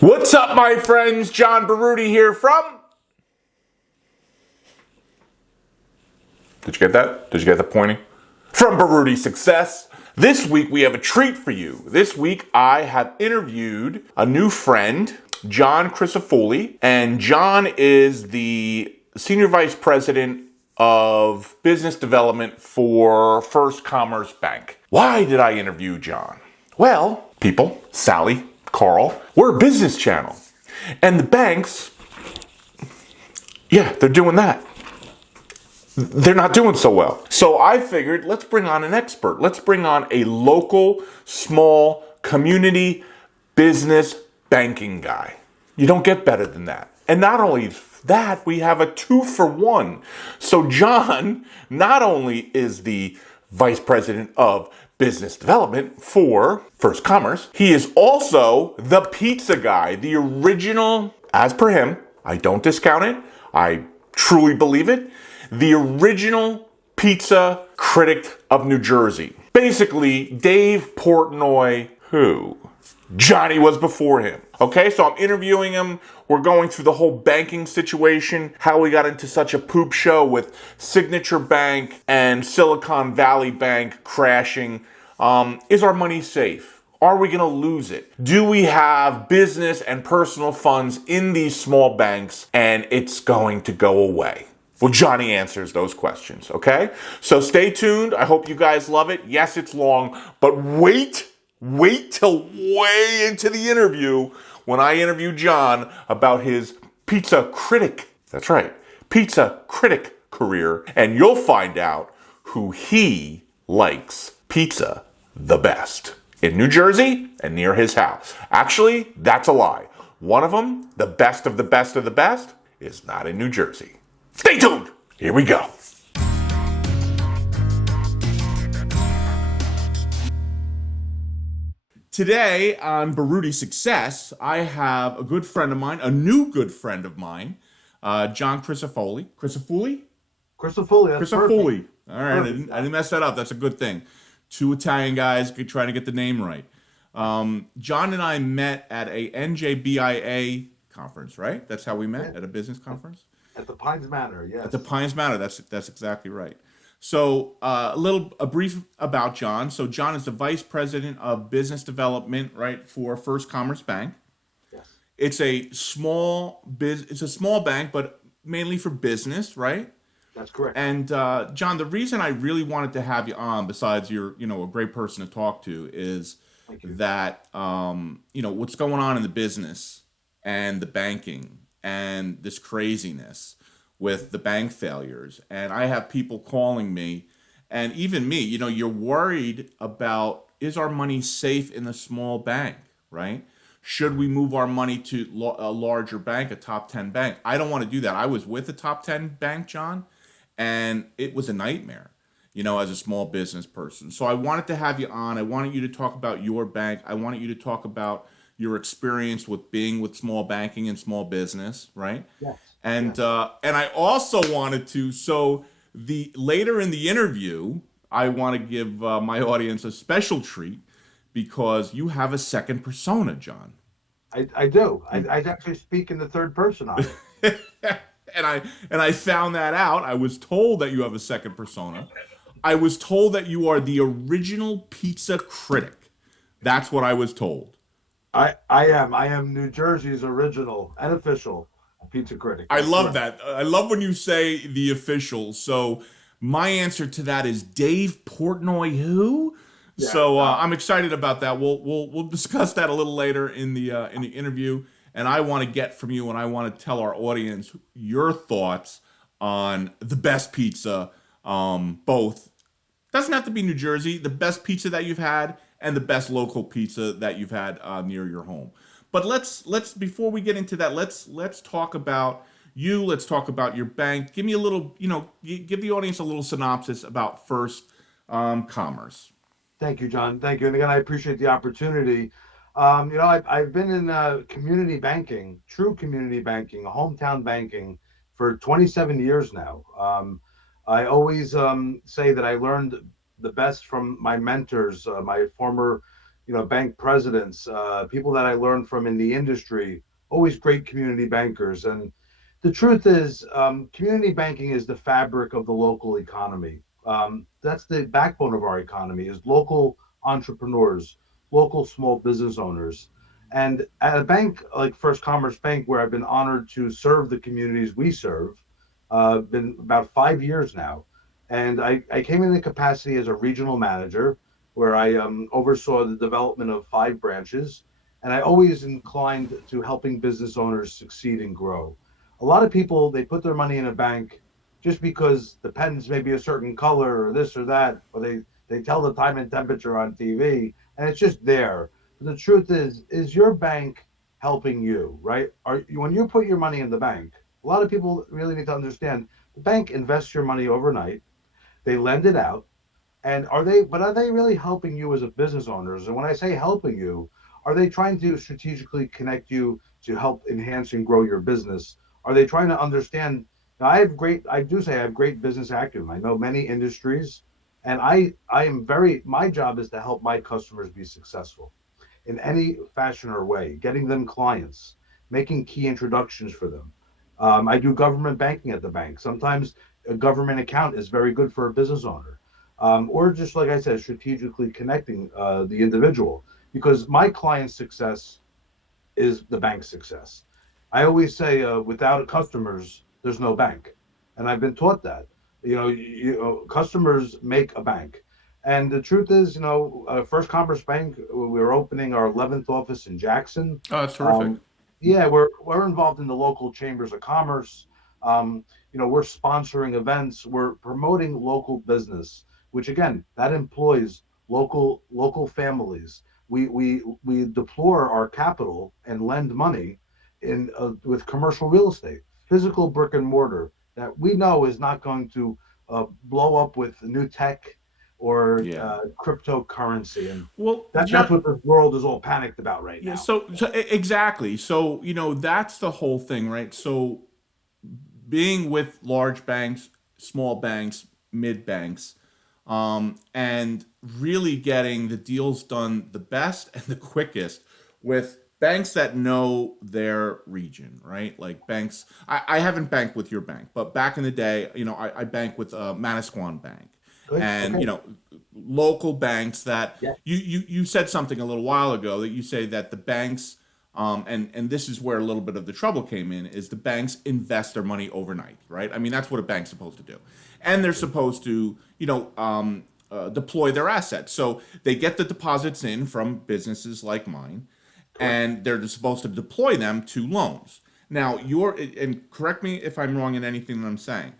What's up, my friends? John Baruti here from... Did you get that? Did you get the pointing? From Baruti Success. This week we have a treat for you. This week I have interviewed a new friend, John Crisafulli, and John is the Senior Vice President of Business Development for First Commerce Bank. Why did I interview John? Well, people, Sally, Carl, we're a business channel. And the banks, they're doing that. They're not doing so well. So I figured, let's bring on an expert. Let's bring on a local, small, community business banking guy. You don't get better than that. And not only that, we have a 2-for-1. So John not only is the Vice President of Business Development for First Commerce, he is also the pizza guy, the original, as per him, I don't discount it, I truly believe it, the original pizza critic of New Jersey. Basically, Dave Portnoy, who? Johnny was before him. Okay, so I'm interviewing him. We're going through the whole banking situation, how we got into such a poop show with Signature Bank and Silicon Valley Bank crashing. Is our money safe? Are we going to lose it? Do we have business and personal funds in these small banks and it's going to go away? Well, Johnny answers those questions, okay? So stay tuned. I hope you guys love it. Yes, it's long, but wait till way into the interview when I interview John about his Pizza Critic, that's right, Pizza Critic career, and you'll find out who he likes pizza the best in New Jersey and near his house. Actually, that's a lie. One of them, the best of the best of the best, is not in New Jersey. Stay tuned. Here we go. Today on Baruti Success, I have a good friend of mine, a new good friend of mine, John Crisafulli. Crisafulli? Crisafulli, that's Crisafulli. perfect. All right, I didn't mess that up. That's a good thing. Two Italian guys trying to get the name right. John and I met at a NJBIA conference, right? That's how we met, at a business conference? At the Pines Manor, yes. At the Pines Manor, that's exactly right. So a brief about John. So John is the Vice President of Business Development, right, for First Commerce Bank. Yes. It's a small bank, but mainly for business, right? That's correct. And John, the reason I really wanted to have you on, besides you're a great person to talk to, is that what's going on in the business and the banking and this craziness with the bank failures. And I have people calling me, and even me, you're worried about, is our money safe in a small bank, right? Should we move our money to a larger bank, a top 10 bank? I don't want to do that. I was with a top 10 bank, John, and it was a nightmare, as a small business person. So I wanted to have you on. I wanted you to talk about your bank. I wanted you to talk about your experience with being with small banking and small business, right? Yes. And I also wanted to, later in the interview, I want to give my audience a special treat because you have a second persona, John. I do. I actually speak in the third person on it. And I found that out. I was told that you have a second persona. I was told that you are the original pizza critic. That's what I was told. I am New Jersey's original and official pizza critic. I love that. I love when you say the official. So my answer to that is Dave Portnoy, who? Yeah, so I'm excited about that. We'll discuss that a little later in the interview. And I want to get from you, and I want to tell our audience your thoughts on the best pizza. Both doesn't have to be New Jersey. The best pizza that you've had and the best local pizza that you've had near your home. But let's before we get into that, let's talk about you. Let's talk about your bank. Give me a little, give the audience a little synopsis about First Commerce. Thank you, John. Thank you. And again, I appreciate the opportunity. I've been in community banking, true community banking, hometown banking for 27 years now. I always say that I learned the best from my mentors, my former bank presidents, people that I learned from in the industry, always great community bankers. And the truth is, community banking is the fabric of the local economy. That's the backbone of our economy is local entrepreneurs, local small business owners. And at a bank like First Commerce Bank, where I've been honored to serve the communities we serve, been about 5 years now. And I came in the capacity as a regional manager, where I oversaw the development of 5 branches. And I always inclined to helping business owners succeed and grow. A lot of people, they put their money in a bank just because the pens may be a certain color or this or that, or they tell the time and temperature on TV, and it's just there. But the truth is your bank helping you, right? When you put your money in the bank, a lot of people really need to understand the bank invests your money overnight, they lend it out, and are they really helping you as a business owners? And when I say helping you, are they trying to strategically connect you to help enhance and grow your business? Are they trying to understand? Now, I do say I have great business acumen. I know many industries, and I am my job is to help my customers be successful in any fashion or way, getting them clients, making key introductions for them. I do government banking at the bank. Sometimes a government account is very good for a business owner, or just like I said, strategically connecting the individual because my client's success is the bank's success. I always say, without customers, there's no bank, and I've been taught that. Customers make a bank, and the truth is, First Commerce Bank, we're opening our 11th office in Jackson. Oh, that's terrific. Um, yeah, we're involved in the local chambers of commerce. We're sponsoring events. We're promoting local business, which again, that employs local families. We deploy our capital and lend money in with commercial real estate, physical brick and mortar that we know is not going to blow up with new tech or Yeah. cryptocurrency, and Well, that's John, what the world is all panicked about right yeah, now. exactly. So, that's the whole thing, right? So, being with large banks, small banks, mid banks, and really getting the deals done the best and the quickest with banks that know their region, right? Like banks, I haven't banked with your bank, but back in the day, I banked with Manasquan Bank. Good. And, Okay. local banks that Yeah. you said something a little while ago that you say that the banks and this is where a little bit of the trouble came in is the banks invest their money overnight, right? I mean, that's what a bank's supposed to do, and they're supposed to, deploy their assets. So they get the deposits in from businesses like mine, Correct. and they're supposed to deploy them to loans. Now, and correct me if I'm wrong in anything that I'm saying.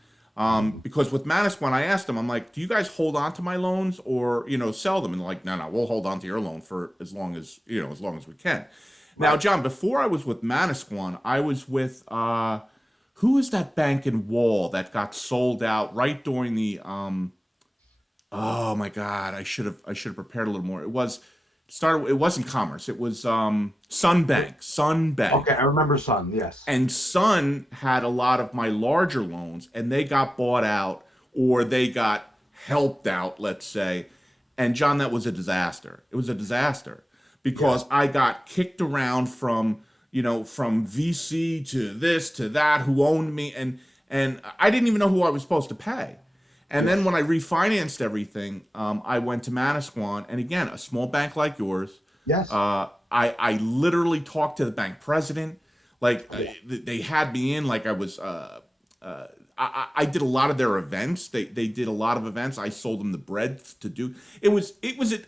Because with Manasquan, I asked them, I'm like, do you guys hold on to my loans or, sell them? And they're like, no, no, we'll hold on to your loan for as long as we can. Now, Right. John, before I was with Manasquan, I was with who is that bank in Wall that got sold out right during the oh my God, I should have prepared a little more. It wasn't Commerce, it was Sun Bank. Sun Okay. Bank. I remember Sun. Yes. And Sun had a lot of my larger loans and they got bought out or they got helped out, let's say. And John, that was a disaster. It was a disaster Yeah. because I got kicked around from VC to this to that who owned me and I didn't even know who I was supposed to pay. And then Yes. when I refinanced everything, I went to Manasquan, and again, a small bank like yours. Yes. I literally talked to the bank president. Like Yeah. they had me in. Like I was. I did a lot of their events. They did a lot of events. I sold them the bread to do. It was.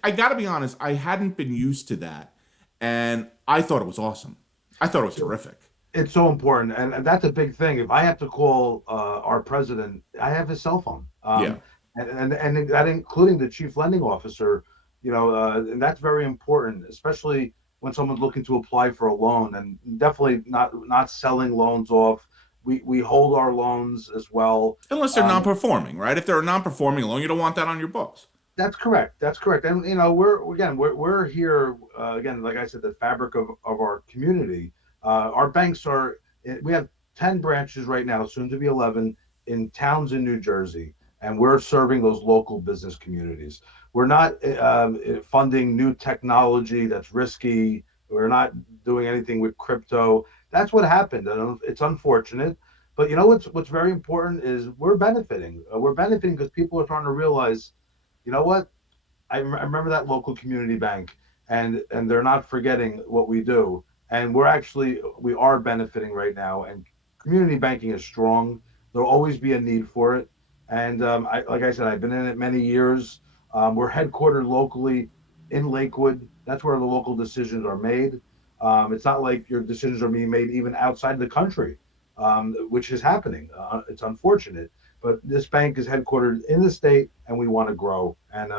I got to be honest. I hadn't been used to that, and I thought it was awesome. I thought it was terrific. It's so important, and that's a big thing. If I have to call our president, I have his cell phone, Yeah. and that including the chief lending officer. And that's very important, especially when someone's looking to apply for a loan, and definitely not selling loans off. We hold our loans as well. Unless they're Um, non-performing, right? If they're a non-performing loan, you don't want that on your books. That's correct. That's correct. And we're here again, like I said, the fabric of our community. Our banks are we have 10 branches right now, soon to be 11 in towns in New Jersey. and we're serving those local business communities. We're not funding new technology that's risky. We're not doing anything with crypto. That's what happened. And it's unfortunate. But you know what's very important is we're benefiting. We're benefiting because people are starting to realize, you know what? I remember that local community bank, and they're not forgetting what we do, and we are benefiting right now. And community banking is strong. There'll always be a need for it, and like I said, I've been in it many years. We're headquartered locally in Lakewood. That's where the local decisions are made. It's not like your decisions are being made even outside the country, which is happening. It's unfortunate, but this bank is headquartered in the state, and we want to grow. And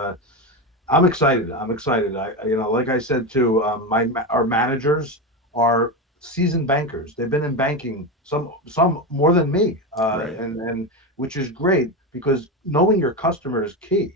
I'm excited. I'm excited. Like I said too, my our managers are seasoned bankers. They've been in banking, some more than me, Right. and which is great because knowing your customer is key.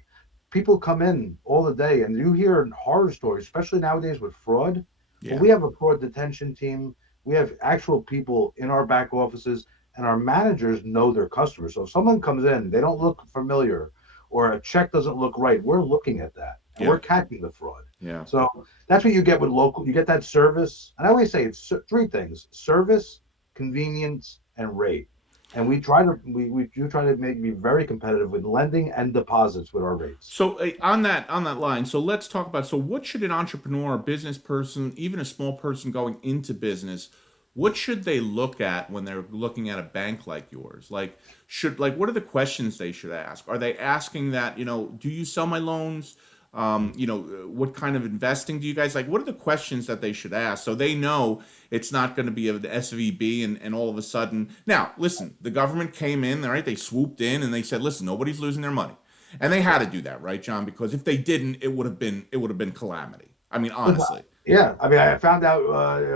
People come in all the day, and you hear horror stories, especially nowadays with fraud. But Yeah. we have a fraud detention team. We have actual people in our back offices, and our managers know their customers. So if someone comes in, they don't look familiar, or a check doesn't look right, we're looking at that and Yeah. we're catching the fraud. Yeah. So that's what you get with local. You get that service, and I always say it's three things: service, convenience, and rate. And we do try to make be very competitive with lending and deposits with our rates. So on that line, so let's talk about, so what should an entrepreneur, a business person, even a small person going into business, what should they look at when they're looking at a bank like yours? Like what are the questions they should ask? Are they asking that, do you sell my loans? What kind of investing do you guys like? What are the questions that they should ask so they know it's not going to be an SVB and all of a sudden. Now, listen, the government came in, right? They swooped in and they said, listen, nobody's losing their money. And they had to do that, right, John? Because if they didn't, it would have been calamity. I mean, honestly. Yeah, I mean, I found out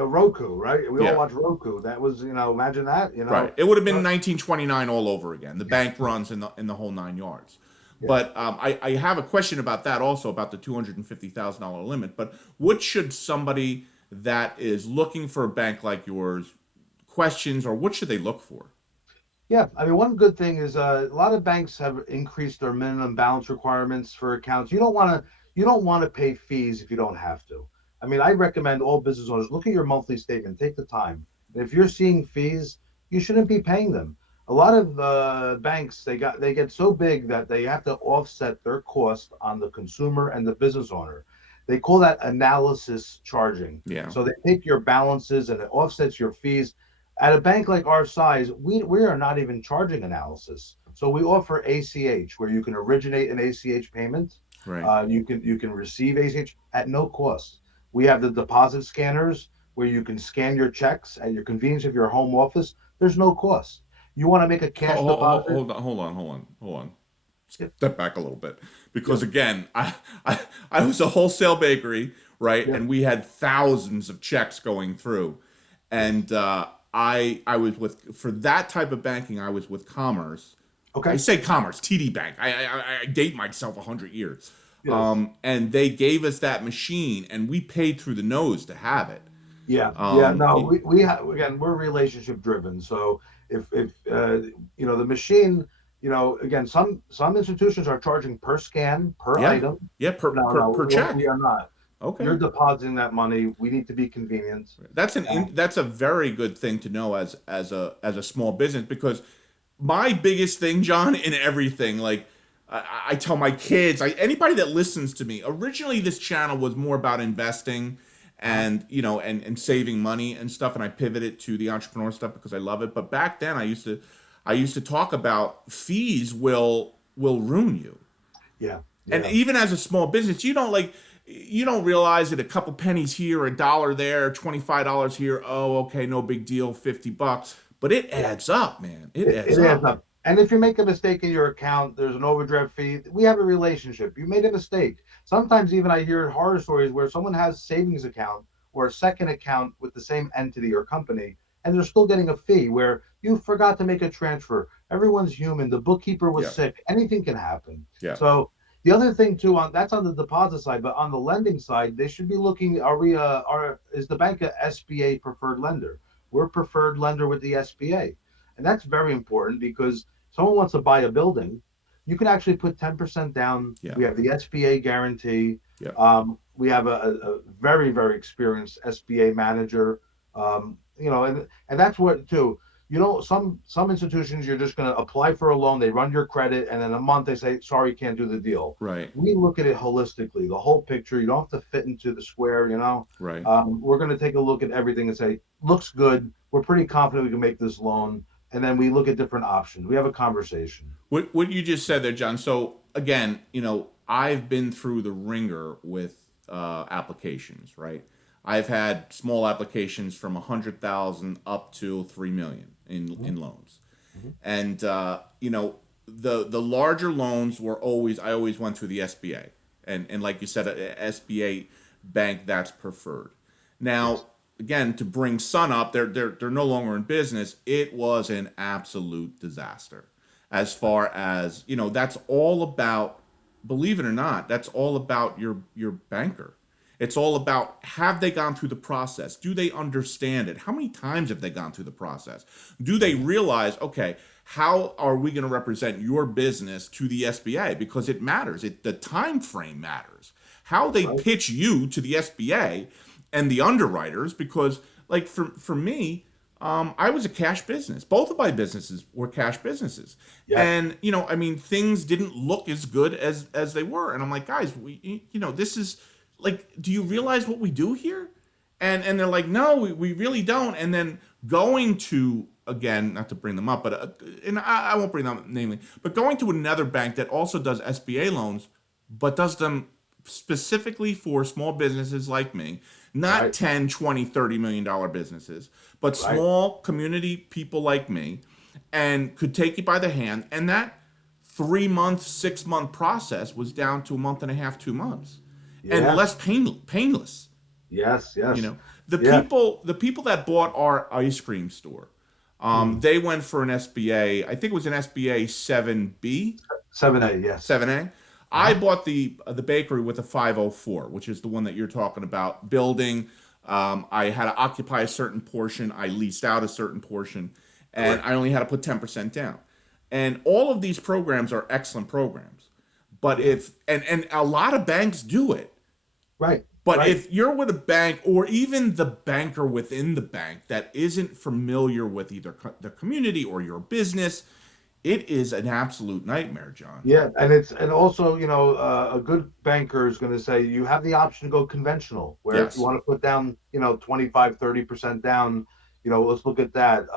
Roku, right? We all Yeah. watch Roku. That was, imagine that, Right. It would have uh, been 1929 all over again. The bank runs in the whole 9 yards. yeah. But I have a question about that also about the $250,000 limit. But what should somebody that is looking for a bank like yours questions, or what should they look for? Yeah, I mean, one good thing is a lot of banks have increased their minimum balance requirements for accounts. You don't want to pay fees if you don't have to. I mean, I recommend all business owners look at your monthly statement, take the time. And if you're seeing fees, you shouldn't be paying them. A lot of banks they get so big that they have to offset their cost on the consumer and the business owner. They call that analysis charging. Yeah. So they take your balances and it offsets your fees. At a bank like our size, we are not even charging analysis. So we offer ACH, where you can originate an ACH payment. Right. You can receive ACH at no cost. We have the deposit scanners where you can scan your checks at your convenience of your home office. There's no cost. You want to make a cash deposit? Hold on. Yep, Step back a little bit because yep, again, I was a wholesale bakery, right, yep. and we had thousands of checks going through, Yes. and I was with for that type of banking. I was with Commerce. I Okay. say Commerce, TD Bank. I date myself 100 years, Yes. and they gave us that machine, and we paid through the nose to have it. Yeah, yeah. Um, No, it- again, we're relationship driven. So if the machine, again, some institutions are charging per scan per yeah, item. yeah, per No, per per no, we check. are not. You're Okay. depositing that money. We need to be convenient. That's a very good thing to know as a small business because my biggest thing, John, in everything, like I tell my kids, anybody that listens to me, originally this channel was more about investing Uh, and and saving money and stuff, and I pivoted to the entrepreneur stuff because I love it. But back then, I used to talk about fees will ruin you, yeah, and yeah. even as a small business, you don't realize that a couple pennies here, a dollar there, $25 here. Oh, okay, no big deal, $50, but it adds up, man. It It adds adds up. up. And if you make a mistake in your account, there's an overdraft fee. We have a relationship. You made a mistake. Sometimes even I hear horror stories where someone has savings account or a second account with the same entity or company, and they're still getting a fee where you forgot to make a transfer. Everyone's human. The bookkeeper was Yeah, sick. Anything can happen. yeah. So the other thing too, on that's on the deposit side, but on the lending side, they should be looking. Are we? Are is the bank a SBA preferred lender? We're preferred lender with the SBA, and that's very important because someone wants to buy a building, you can actually put 10% down. Yeah. We have the SBA guarantee. Yeah. We have a very, very experienced SBA manager. And that's what too. Some institutions you're just going to apply for a loan, they run your credit, and in a month they say, sorry, can't do the deal. Right. We look at it holistically, the whole picture. You don't have to fit into the square. Right. We're going to take a look at everything and say, looks good. We're pretty confident we can make this loan, and then we look at different options. We have a conversation. What you just said there, John. So again, I've been through the ringer with applications, right? I've had small applications from 100,000 up to 3 million in Mhm. loans, Mhm. and the larger loans were always I always went through the SBA, and like you said, a SBA bank that's preferred. Yes. Now, again, to bring Sun up, they're no longer in business. It was an absolute disaster as far as that's all about, believe it or not, that's all about your banker. It's all about, have they gone through the process? Do they understand it? How many times have they gone through the process? Do they realize, okay, how are we going to represent your business to the SBA? Because it matters. The time frame matters. How they Right. pitch you to the SBA and the underwriters, because like for me, I was a cash business. Both of my businesses were cash businesses, Yes. and I mean, things didn't look as good as they were. And I'm like, guys, this is like, do you realize what we do here? And they're like, no, we really don't. And then going to, again, not to bring them up, but and I won't bring them up namely, but going to another bank that also does SBA loans, but does them specifically for small businesses like me, not Right. 10, 20, $30 million businesses, but Right. small community people like me, and could take you by the hand. And that 3 month, 6 month process was down to a month and a half, 2 months, and Yeah. less painless. Yes. You Yes. know, the Yeah. people the people that bought our ice cream store, Mm. they went for an SBA. I think it was an SBA 7B, 7A. Yes. 7A. I Uh-huh. bought the bakery with a 504, which is the one that you're talking about building. I had to occupy a certain portion. I leased out a certain portion, and Correct. I only had to put 10% down. And all of these programs are excellent programs. But Yeah. if and a lot of banks do it. Right. But Right. if you're with a bank, or even the banker within the bank that isn't familiar with either the community or your business, it is an absolute nightmare, John. Yeah, and also, a good banker is going to say you have the option to go conventional, where if you Yes. want to put down, 25, 30% down, let's look at that.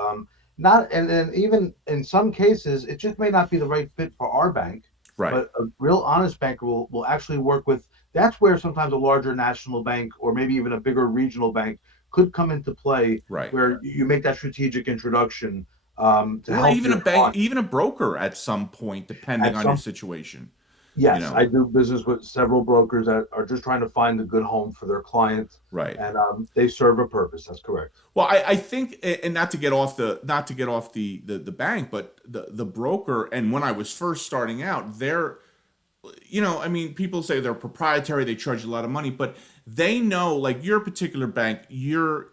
Not and then even in some cases, it just may not be the right fit for our bank, Right. but a real honest banker will actually work with. That's where sometimes a larger national bank or maybe even a bigger regional bank could come into play, Right. where you make that strategic introduction to Or help even a your bank, client even a broker at some point, depending at on your some. situation. You Yes, know. I do business with several brokers that are just trying to find a good home for their clients, Right. and they serve a purpose. That's correct. Well, I think, and not to get off the bank, but the broker. And when I was first starting out, I mean, people say they're proprietary, they charge a lot of money, but they know, like your particular bank, you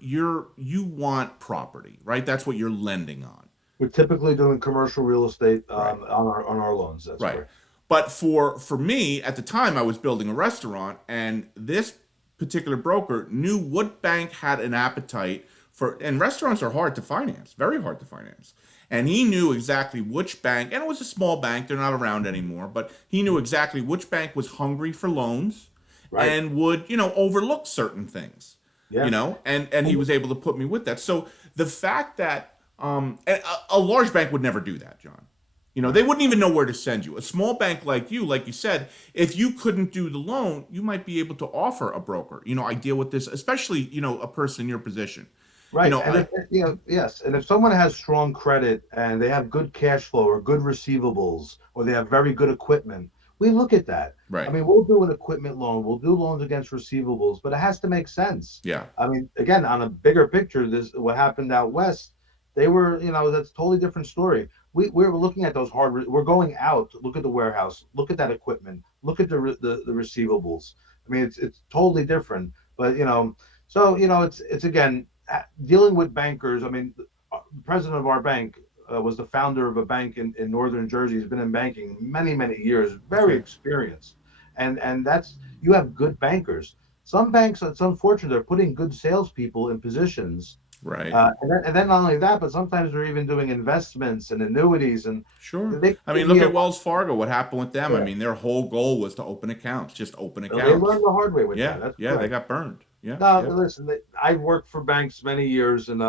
want property, right? That's what you're lending on. We're typically doing commercial real estate Right. on our loans. That's Right. correct. But for me, at the time I was building a restaurant, and this particular broker knew what bank had an appetite for, and restaurants are hard to finance, very hard to finance. And he knew exactly which bank, and it was a small bank, they're not around anymore, but he knew exactly which bank was hungry for loans Right. and would, overlook certain things, Yeah. and he was able to put me with that. So the fact that a large bank would never do that, John. They Right. wouldn't even know where to send you. A small bank like you, like you said, if you couldn't do the loan, you might be able to offer a broker. I deal with this, especially, a person in your position. Right. And I yes, and if someone has strong credit and they have good cash flow or good receivables or they have very good equipment, we look at that. I right. mean, we'll do an equipment loan, we'll do loans against receivables, but it has to make sense. Yeah. I mean, again, on a bigger picture, this what happened out west. They were, that's a totally different story. We're looking at those we're going out, look at the warehouse, look at that equipment, look at the receivables. I mean, it's totally different. But so it's again dealing with bankers. I mean, the president of our bank, was the founder of a bank in northern Jersey. He's been in banking many years, very Okay. experienced, and that's you have good bankers. Some banks, it's unfortunate, they're putting good salespeople in positions, Right. and then not only that, but sometimes they're even doing investments and annuities, and Sure. they I give mean, me look a at Wells Fargo. What happened with them? I yeah. mean, their whole goal was to open accounts, just open So they learned accounts. the hard way with Yeah. that. That's Yeah. They correct. got burned. Yeah. No, Yep. listen, I've worked for banks many years, and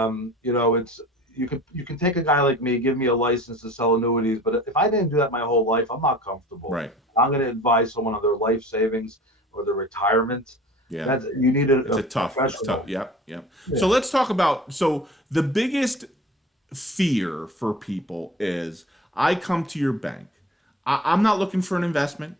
it's you can take a guy like me, give me a license to sell annuities, but if I didn't do that my whole life, I'm not comfortable. Right. I'm going to advise someone on their life savings or their retirement. Yeah. That's you need a It's tough. professional. Yep. Yep. So Yeah, let's talk about, so the biggest fear for people is I come to your bank. I'm not looking for an investment.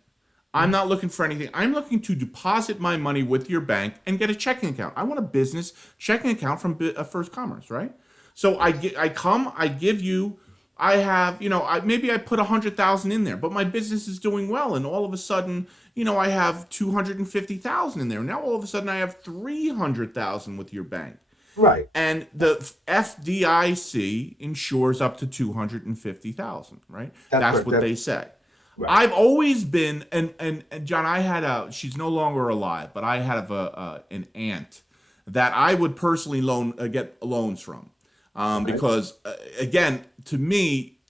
I'm not looking for anything. I'm looking to deposit my money with your bank and get a checking account. I want a business checking account from First Commerce, right? So I come, I give you, I have, maybe I put 100,000 in there, but my business is doing well, and all of a sudden, I have 250,000 in there. Now all of a sudden, I have 300,000 with your bank, right. and the FDIC insures up to 250,000, right? That's That's correct. what they say. Right. I've always been, and John, I had she's no longer alive, but I had an aunt that I would personally get loans from, Okay. because again, to me,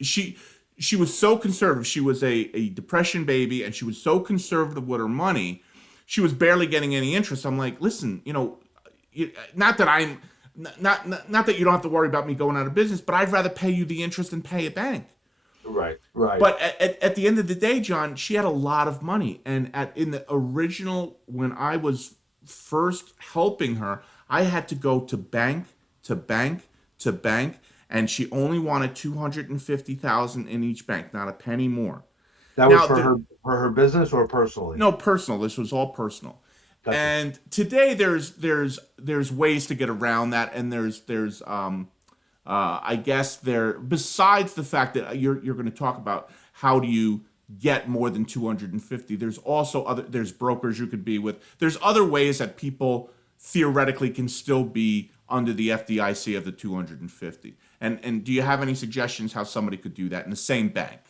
she she was so conservative. She was a depression baby, and she was so conservative with her money. She was barely getting any interest. I'm like, listen, not that I'm not that you don't have to worry about me going out of business, but I'd rather pay you the interest than pay a bank. Right. Right. But at the end of the day, John, she had a lot of money, and in the original, when I was first helping her, I had to go to bank to bank to bank, and she only wanted 250,000 in each bank, not a penny more. That was Now, for her business or personally. no, personal. This was all personal. Gotcha. And today there's ways to get around that, and there's I guess besides the fact that you're going to talk about how do you get more than 250. There's also there's brokers you could be with. There's other ways that people theoretically can still be under the FDIC of the 250. And do you have any suggestions how somebody could do that in the same bank?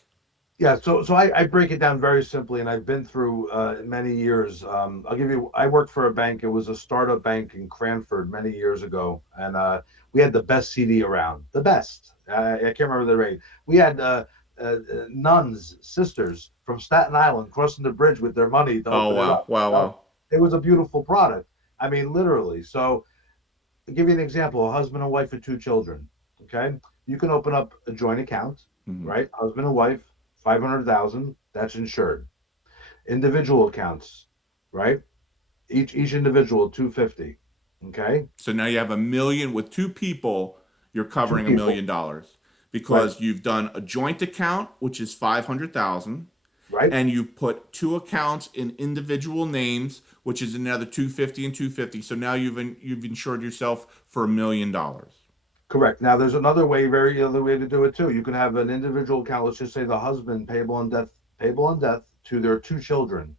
Yeah, so I break it down very simply, and I've been through many years. I worked for a bank. It was a startup bank in Cranford many years ago, and we had the best CD around, the best. I can't remember the rate. We had nuns, sisters from Staten Island crossing the bridge with their money to Oh open it wow, up. wow, wow. It was a beautiful product. I mean, literally. So, to give you an example, a husband and wife with two children. Okay, you can open up a joint account, Hmm. right? Husband and wife, 500,000. That's insured. Individual accounts, right? Each individual 250. Okay, So now you have a million with two people. You're two covering people, $1 million right? because you've done a joint account, which is 500,000, Right? and you put two accounts in individual names, which is another 250 and 250. So now you've insured yourself for $1 million. Correct. Now, there's another way, very other way to do it too. You can have an individual account. Let's just say the husband payable on death to their two children.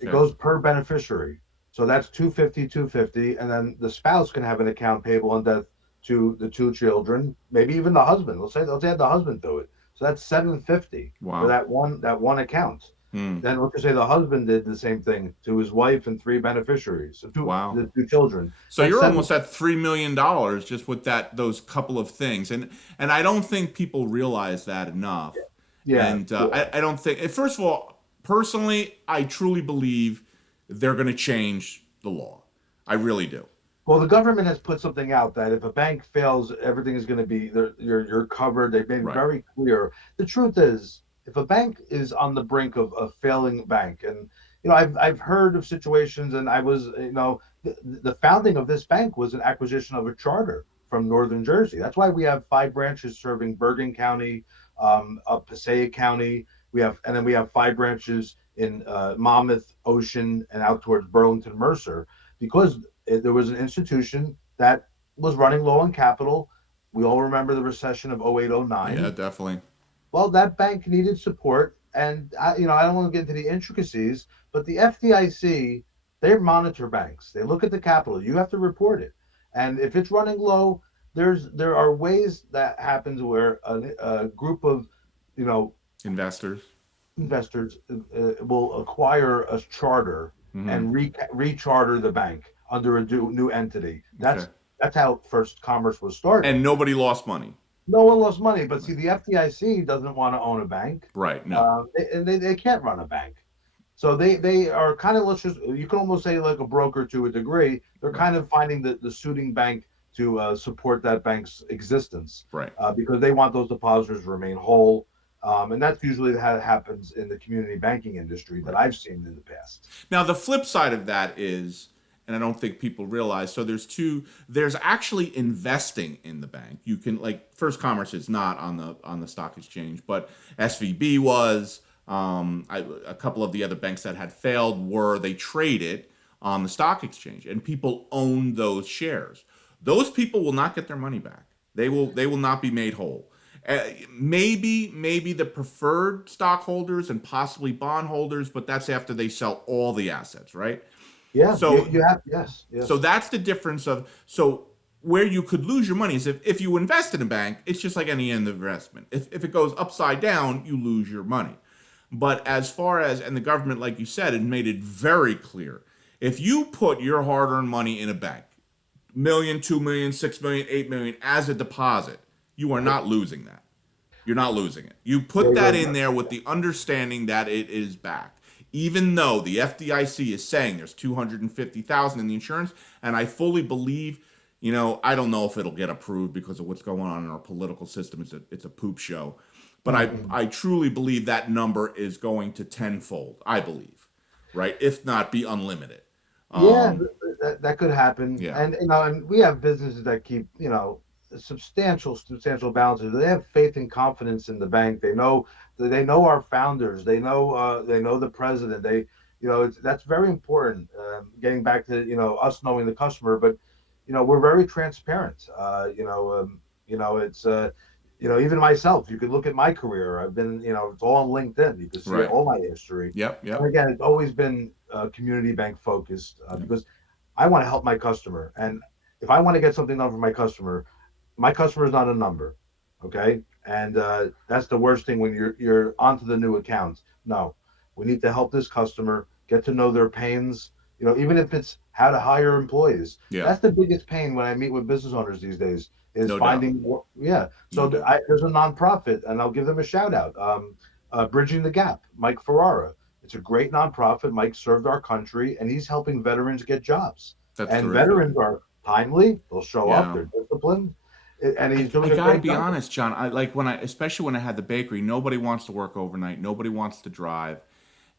It Okay. goes per beneficiary. So that's 250, 250, and then the spouse can have an account payable on death to the two children, maybe even the husband. Let's add the husband to it. So that's 750 for Wow. that one account. Hmm. Then let's just say the husband did the same thing to his wife and three beneficiaries, so Wow. the two children. So That's you're seven. almost at $3 million just with those couple of things, and I don't think people realize that enough. Yeah, And yeah. I don't think. First of all, personally, I truly believe they're going to change the law. I really do. Well, the government has put something out that if a bank fails, everything is going to be you're covered. They've made it Right. very clear. The truth is, if a bank is on the brink of a failing bank, and I've heard of situations, and I was the founding of this bank was an acquisition of a charter from Northern Jersey. That's why we have five branches serving Bergen County, up Passaic County. And then we have five branches in Monmouth, Ocean, and out towards Burlington, Mercer, because there was an institution that was running low on capital. We all remember the recession of 08, Yeah, 09. definitely. Well, that bank needed support, and I don't want to get into the intricacies, but the FDIC, they monitor banks. They look at the capital. You have to report it, and if it's running low, there are ways that happens where a group of, you know, Investors. investors will acquire a charter Hmm. and recharter the bank under a new entity. Okay. That's how first commerce was started. And nobody lost money. No one lost money, but see, Right. the FDIC doesn't want to own a bank, Right. No. and they can't run a bank. So they are kind of, let's just, you can almost say like a broker to a degree. They're Right. kind of finding the suiting bank to support that bank's existence, Right. because they want those depositors to remain whole. And that's usually how it happens in the community banking industry that Right. I've seen in the past. Now, the flip side of that is, and I don't think people realize, so there's actually investing in the bank. You can, like, First Commerce is not on the stock exchange, but SVB was. A couple of the other banks that had failed were, they traded on the stock exchange, and people own those shares. Those people will not get their money back. They will not be made whole. Maybe the preferred stockholders and possibly bondholders, but that's after they sell all the assets, right? Yeah, So you have, yes, so yes. that's the difference of, so where you could lose your money is if you invest in a bank, it's just like any investment. If it goes upside down, you lose your money. But as far as, and the government, like you said, had made it very clear, if you put your hard-earned money in a bank, million, 2 million, 6 million, 8 million as a deposit, you are Right. not losing that. You're not losing it. You Yeah, put that in there with the understanding that it is back. Even though the FDIC is saying there's 250,000 in the insurance, and I fully believe, I don't know if it'll get approved because of what's going on in our political system. It's a poop show. But Mhm. I truly believe that number is going to tenfold, I believe, right? If not be unlimited. Yeah, Um, that could happen, yeah, and and we have businesses that keep, substantial balances. They have faith and confidence in the bank. They know our founders. They know the president. That's very important. Getting back to us knowing the customer, but we're very transparent. It's even myself. You could look at my career. I've been, it's all on LinkedIn. You can see right. all my history. Yep, And yep, again, it's always been community bank focused, yep. because I want to help my customer. And if I want to get something done for my customer is not a number. Okay. And that's the worst thing when you're onto the new account. No, we need to help this customer get to know their pains. Even if it's how to hire employees. Yeah, That's the biggest pain when I meet with business owners these days is no doubt. finding. Yeah. No So doubt. there's a nonprofit, and I'll give them a shout out. Bridging the Gap, Mike Ferrara. It's a great nonprofit. Mike served our country, and he's helping veterans get jobs. That's And terrific. veterans are timely; they'll show up, Yeah. they're disciplined, and I, he's I doing a gotta great be job. honest, John. I like when especially when I had the bakery. Nobody wants to work overnight. Nobody wants to drive,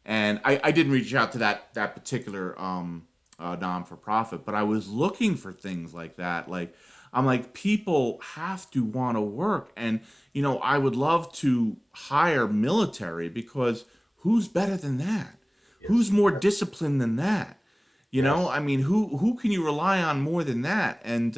and I didn't reach out to that particular non for profit, but I was looking for things like that. Like, I'm like, people have to want to work, and I would love to hire military because who's better than that? Who's Yes, more yes, disciplined than that? I yes. mean, who can you rely on more than that? And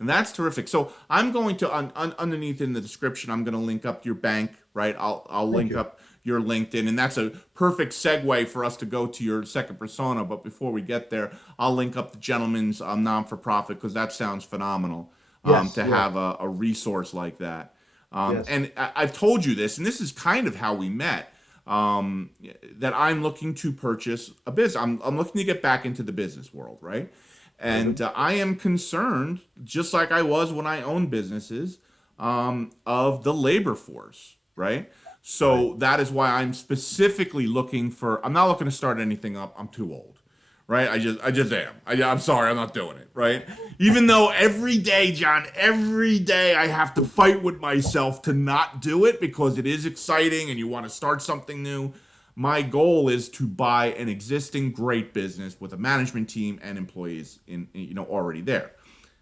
that's terrific. So I'm going to underneath in the description, I'm going to link up your bank, right? I'll Thank link you. up your LinkedIn, and that's a perfect segue for us to go to your second persona. But before we get there, I'll link up the gentleman's non for profit because that sounds phenomenal. Yes, To yes, have a resource like that. yes. And I've told you this, and this is kind of how we met. That I'm looking to purchase a business. I'm looking to get back into the business world, right? Very And good. I am concerned, just like I was when I owned businesses, of the labor force, right? Right. So that is why I'm specifically looking for. I'm not looking to start anything up. I'm too old, right? I just am. I'm sorry, I'm not doing it, right? Even though every day, John, every day I have to fight with myself to not do it because it is exciting and you want to start something new. My goal is to buy an existing great business with a management team and employees already there.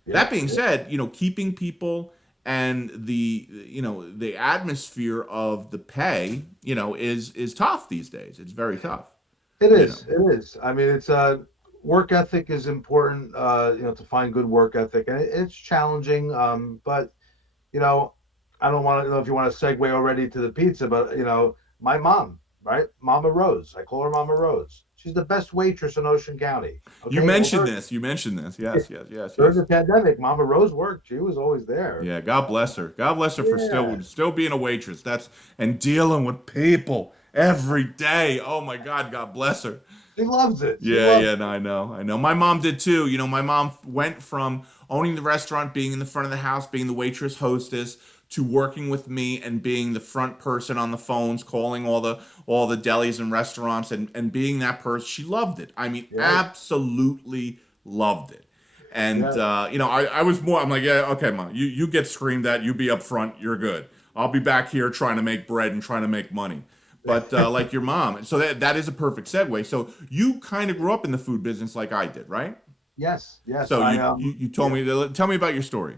Yeah, That being yeah. said, keeping people and the atmosphere of the pay, is tough these days. It's very tough. It You know. is. It is. I mean, it's work ethic is important. To find good work ethic, and it's challenging. But you know, I don't want to know if you want to segue already to the pizza, but my mom, right? Mama Rose. I call her Mama Rose. She's the best waitress in Ocean County. You Okay, well, mentioned this. You mentioned this. Yes, yes, yes, during yes. the pandemic, Mama Rose worked. She was always there. Yeah, God bless her. God bless her for Yeah, still being a waitress. That's and dealing with people every day. Oh my God, God bless her. she loves it. She Yeah, loves yeah, no, I know, I know. My mom did too. You know, my mom went from owning the restaurant, being in the front of the house, being the waitress hostess, to working with me and being the front person on the phones, calling all the delis and restaurants, and being that person. She loved it. I mean, it. Yeah, absolutely loved it. And yeah. you know, I was more. I'm like, yeah, okay, mom, you get screamed at. You be up front. You're good. I'll be back here trying to make bread and trying to make money. But like your mom, so that is a perfect segue. So you kind of grew up in the food business like I did, right? Yes, yes. So you told Yeah. me tell me about your story.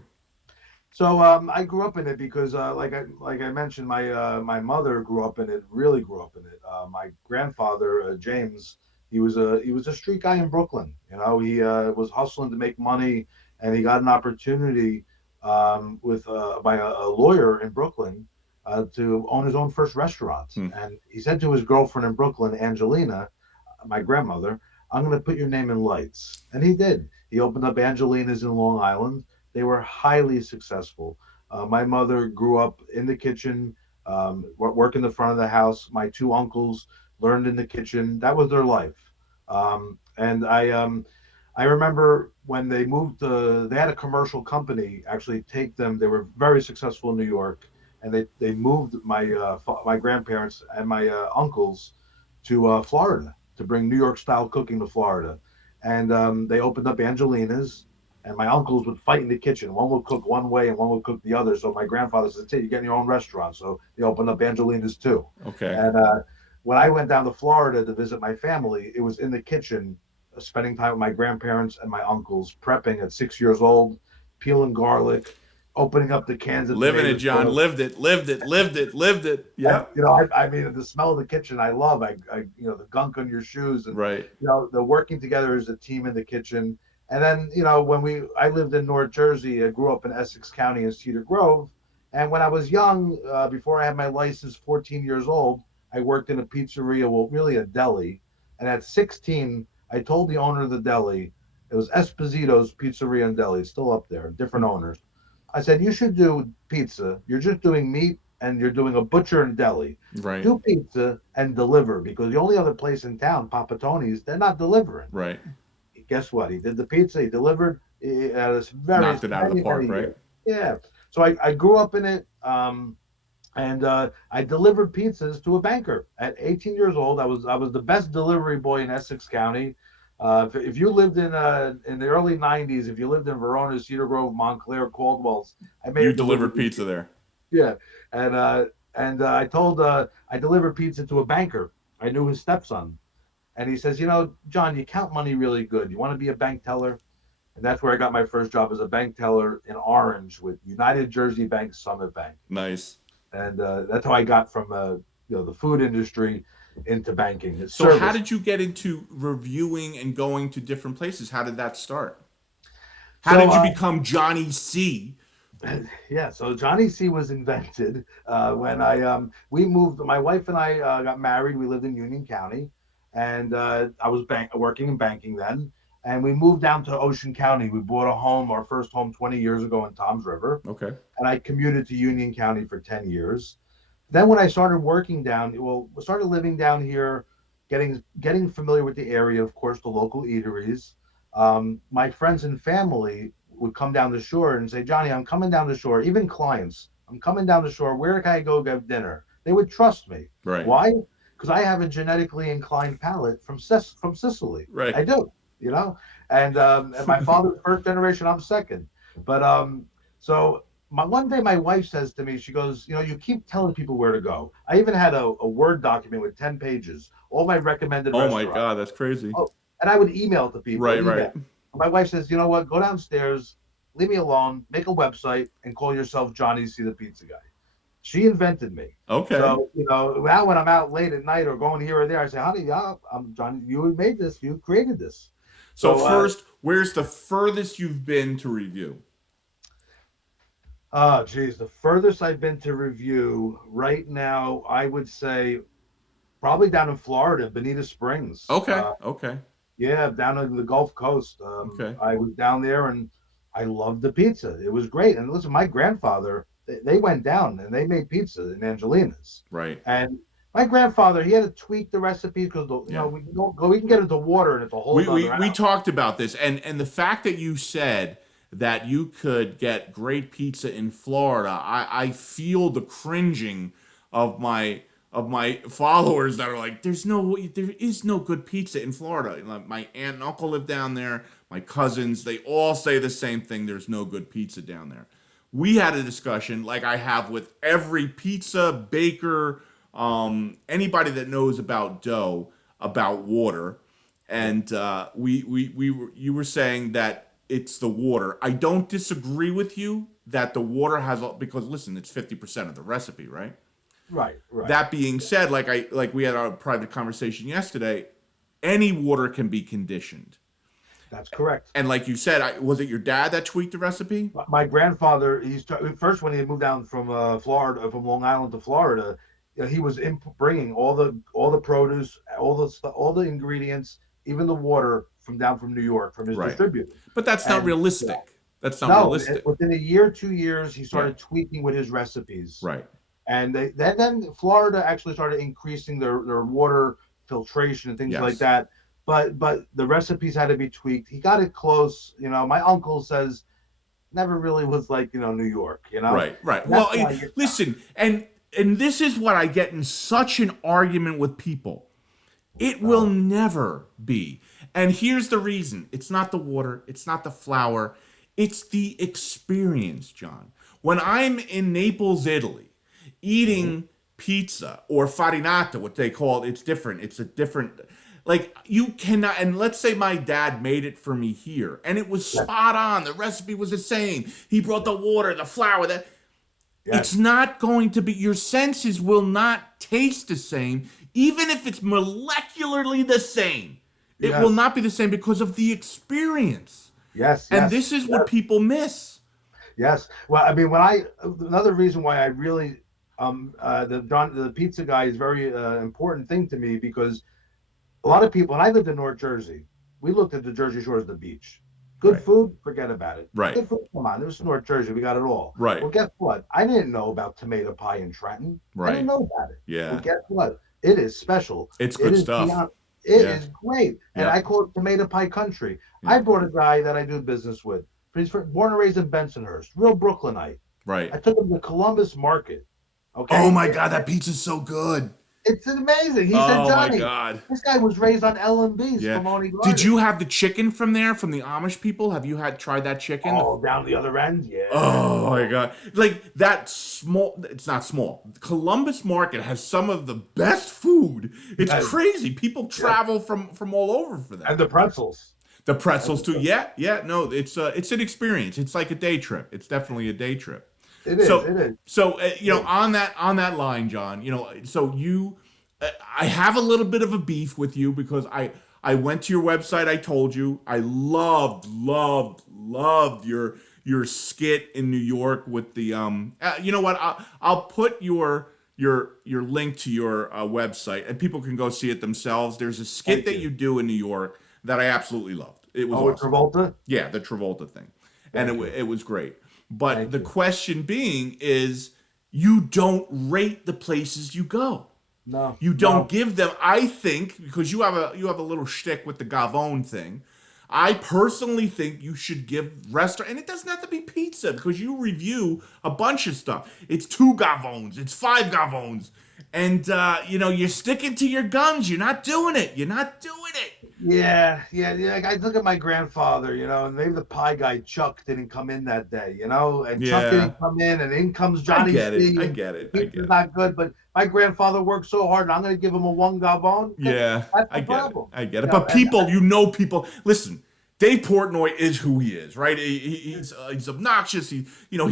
So I grew up in it because, like I mentioned, my mother grew up in it. Really grew up in it. My grandfather James, he was a street guy in Brooklyn. You know, he was hustling to make money, and he got an opportunity with by a lawyer in Brooklyn to own his own first restaurant. Hmm. And he said to his girlfriend in Brooklyn, Angelina, my grandmother, I'm going to put your name in lights. And he did. He opened up Angelina's in Long Island. They were highly successful. My mother grew up in the kitchen, work in the front of the house. My two uncles learned in the kitchen. That was their life. And I remember when they moved, they had a commercial company actually take them. They were very successful in New York, and they moved my grandparents and my uncles to Florida to bring New York style cooking to Florida, and they opened up Angelina's. And my uncles would fight in the kitchen. One would cook one way and one would cook the other. So my grandfather said, "Hey, you're getting your own restaurant." So they opened up Angelina's too. Okay. And when I went down to Florida to visit my family, it was in the kitchen, spending time with my grandparents and my uncles, prepping at 6 years old, peeling garlic, opening up the cans of Living it, tomato John. sauce. Lived it. Lived it. Lived it. Lived it. And Yep. I mean, the smell of the kitchen, I love. The gunk on your shoes, and Right. the working together as a team in the kitchen. And then, I lived in North Jersey. I grew up in Essex County in Cedar Grove. And when I was young, before I had my license, 14 years old, I worked in a pizzeria, well, really a deli. And at 16, I told the owner of the deli, it was Esposito's Pizzeria and Deli, still up there, different owners. I said, you should do pizza. You're just doing meat and you're doing a butcher and deli. Right. Do pizza and deliver because the only other place in town, Papa Tony's, they're not delivering. Right. Guess what? He did the pizza. He delivered. It's very Knocked it out of the many park, many right? years. Yeah. So I grew up in it. And I delivered pizzas to a banker at 18 years old. I was the best delivery boy in Essex County. If you lived in the early 90s, if you lived in Verona, Cedar Grove, Montclair, Caldwell's, I may You have delivered delivered you. pizza there. Yeah, and I delivered pizza to a banker. I knew his stepson, and he says, John, you count money really good. You want to be a bank teller? And that's where I got my first job as a bank teller in Orange with United Jersey Bank, Summit Bank, Nice. and that's how I got from the food industry into banking. It's So how service. did you get into reviewing and going to different places? How did that start? How So did you become Johnny C? yeah, so Johnny C was invented when we moved. My wife and I got married. We lived in Union County, and I was working in banking then. And we moved down to Ocean County. We bought a home, our first home, 20 years ago in Toms River, Okay. and I commuted to Union County for 10 years. Then when I started working started living down here, getting familiar with the area, of course, the local eateries. My friends and family would come down the shore and say, Johnny, I'm coming down the shore. Even clients, I'm coming down the shore. Where can I go get dinner? They would trust me. Right. Why? Because I have a genetically inclined palate from Sicily. Right. I do, you know. And my father's first generation. I'm second. But so one day my wife says to me, she goes, you keep telling people where to go. I even had a Word document with 10 pages, all my recommended Oh my restaurants. God, that's crazy. Oh, and I would email to people, Right, email. right. My wife says, you know what? Go downstairs, leave me alone, make a website, and call yourself Johnny C. the Pizza Guy. She invented me. Okay. So, now when I'm out late at night or going here or there, I say, honey, yeah, I'm Johnny. You made this. You created this. So So, first, where's the furthest you've been to review? geez, the furthest I've been to review right now, I would say Probably down in Florida, Bonita Springs. Okay. Okay. Yeah, down on the Gulf Coast. Okay. I was down there and I loved the pizza. It was great. And listen, my grandfather, they went down and they made pizza in Angelina's. Right. And my grandfather, he had to tweak the recipe because Yeah. we can get into water and it's a whole other We animal. talked about this, and the fact that you said that you could get great pizza in Florida, I feel the cringing of my followers that are like, there is no good pizza in Florida. Like, my aunt and uncle live down there, my cousins, they all say the same thing. There's no good pizza down there. We had a discussion like I have with every pizza baker, anybody that knows about dough, about water, and you were saying that it's the water. I don't disagree with you that the water has, because listen, it's 50% of the recipe, right? Right, right. That being said, like we had our private conversation yesterday, any water can be conditioned. That's correct. And like you said, was it your dad that tweaked the recipe? My grandfather, first when he moved down from Florida, from Long Island to Florida, he was bringing all the produce, all the ingredients, even the water from down from New York from his Right. distributor. But that's not And realistic. That's not no, realistic. within a year, 2 years, he started Yeah. tweaking with his recipes. Right. And then Florida actually started increasing their water filtration and things like Yes. that. But the recipes had to be tweaked. He got it close. My uncle says never really was like New York. Right, right. And Well, that's why listen, and this is what I get in such an argument with people. It will never be. And here's the reason. It's not the water, it's not the flour, it's the experience, John. When I'm in Naples, Italy, eating pizza or farinata, what they call it, it's different. It's a different, like, you cannot, and let's say my dad made it for me here and it was spot on. The recipe was the same. He brought the water, the flour, that it's not going to be, your senses will not taste the same, even if it's molecularly the same. It will not be the same because of the experience. Yes, And this is what people miss. Yes. Well, I mean, another reason why I really the pizza guy is very important thing to me because a lot of people, and I lived in North Jersey, we looked at the Jersey Shore as the beach. Good food, forget about it. Right. Good food, come on, this is North Jersey, we got it all. Right. Well, guess what? I didn't know about tomato pie in Trenton. Right. I didn't know about it. Yeah. Well, guess what? It is special. It's good stuff. It is great. And Yep. I call it tomato pie country. Yeah. I brought a guy that I do business with. He's born and raised in Bensonhurst, real Brooklynite. Right. I took him to Columbus Market. Okay. Oh my God, that pizza's so good. It's amazing. He said, Oh my Johnny, God. this guy was raised on L&B's, Yeah. Pomoni Garden. Did you have the chicken from there, from the Amish people? Have you tried that chicken? Oh, down the other end? Yeah. Oh my God. Like that small, it's not small. Columbus Market has some of the best food. It's crazy. People travel from all over for that. And the pretzels. The pretzels too. Yeah, yeah. No, it's an experience. It's like a day trip. It's definitely a day trip. It is. So on that line, John, I have a little bit of a beef with you because I went to your website. I told you I loved your skit in New York with the you know what? I'll put your link to your website and people can go see it themselves. There's a skit that you do in New York that I absolutely loved. It was awesome. Travolta? Yeah, the Travolta thing. And it was great. But the question being is, you don't rate the places you go. No. You don't give them, I think, because you have a little shtick with the Gavone thing. I personally think you should give restaurant, and it doesn't have to be pizza because you review a bunch of stuff. It's 2 Gavones, it's 5 Gavones. And, you're sticking to your guns. You're not doing it. Yeah. Like I look at my grandfather, and maybe the pie guy Chuck didn't come in that day, and Chuck didn't come in, and in comes Johnny C. I get it. It's not good, but my grandfather worked so hard, and I'm going to give him a 1 Gavone. Yeah, that's I the get problem. it. I get it. But people. Listen, Dave Portnoy is who he is, right? He's obnoxious. He